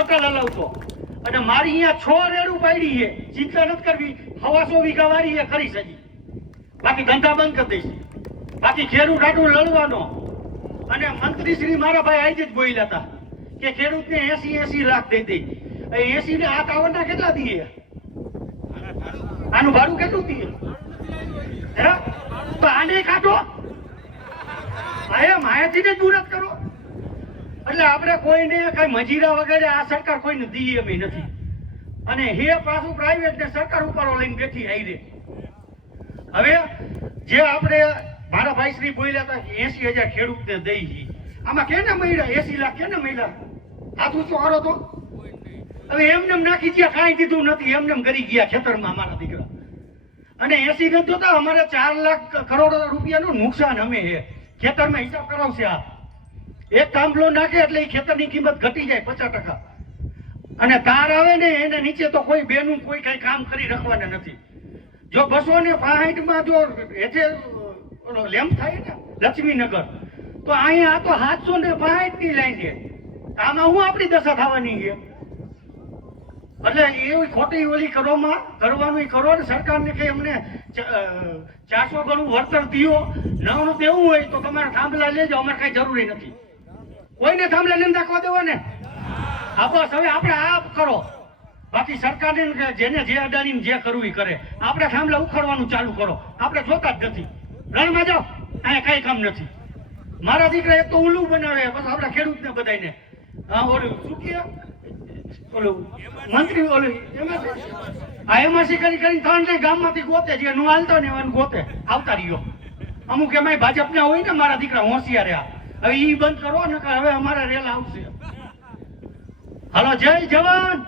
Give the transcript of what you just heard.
Hotel હલાવતો અને મારી અહીંયા 6 રેડું પાડી છે, ચિંતા નથી કરવી, 125 વીઘા વાળી એ ખરી સજી, બાકી ધંધા બંધ કરી દઈશ, બાકી ખેડૂત આટલું લડવાનો. અને મંત્રી શ્રી મારા ભાઈ આજે જ બોલ્યા હતા કે ખેડૂતને 80 લાખ દઈ દે. 80 ને આ કાવડના કેટલા દીએ? આનું ભાડું કેટલું દીએ? તો આને કાઢો, માયાથી જ દૂર જ કરો. એટલે આપણે કોઈને કઈ મજીરા વગેરે આ સરકાર કોઈને દી એમ નથી. અને હે પાછું પ્રાઇવેટ ને સરકાર ઉપર લઈને બેઠી આવી રે. હવે જે આપણે મારા ભાઈ શ્રી બોલ્યા હતા 80,000 ખેડૂતને દઈ, આમાં કેને મળ્યા 80 લાખ? કેને મળ્યા? હાથ ઊંચો કરો તો. હવે એમને નાખી ગયા, કાંઈ દીધું નથી, એમને કરી ગયા ખેતરમાં અમારા દીકરા. અને 80 નથી જોતા, અમારે 4 લાખ કરોડ રૂપિયાનું નુકસાન અમે છે ખેતરમાં. હિસાબ કરાવશે આ એક થાંભલો નાખે એટલે એ ખેતરની કિંમત ઘટી જાય 50%. અને તાર આવે ને એને નીચે તો કોઈ બેનું કોઈ કઈ કામ કરી રાખવાના નથી. જો 265 જો હેઠે લેમ્પ થાય ને લક્ષ્મીનગર, તો અહીંયા તો 765 ની લાઈન છે. આમાં હું આપણી દશા થવાની છે. એટલે એવી ખોટી ઓલી કરવાનું કરો ને. સરકારને કઈ અમને 400 ગણું વળતર દિયો, નવનું દેવું હોય તો તમારે થાંભલા લેજો, અમારે કઈ જરૂરી નથી. કોઈને થાંભલા લઈને રાખવા દેવા ને. હા બસ, હવે આપણે આ કરો, બાકી સરકારને જેને જે અડાડીને જે કરવું એ કરે. આપણે થાંભલા ઉખાડવાનું ચાલુ કરો, આપણે જોતા જ નથી. રણમાં જાઓ, અહીંયા કઈ કામ નથી. મારા દીકરા એક તો ઉલ્લુ બનાવે, બસ આપણા ખેડૂતને બધાને. હા ઓલું શું કે ઓલું મંત્રી ઓલું એમઆરસી કરીને 3 ગામમાંથી ગોતે, જે નું હાલતો ને એવાનું ગોતે આવતા રહ્યો. અમુક એમાં ભાજપના હોય ને મારા દીકરા હોશિયાર રહ્યા. હવે ઈ બંધ કરો ને, હવે અમારા રેલા આવશે. હાલો, જય જવાન.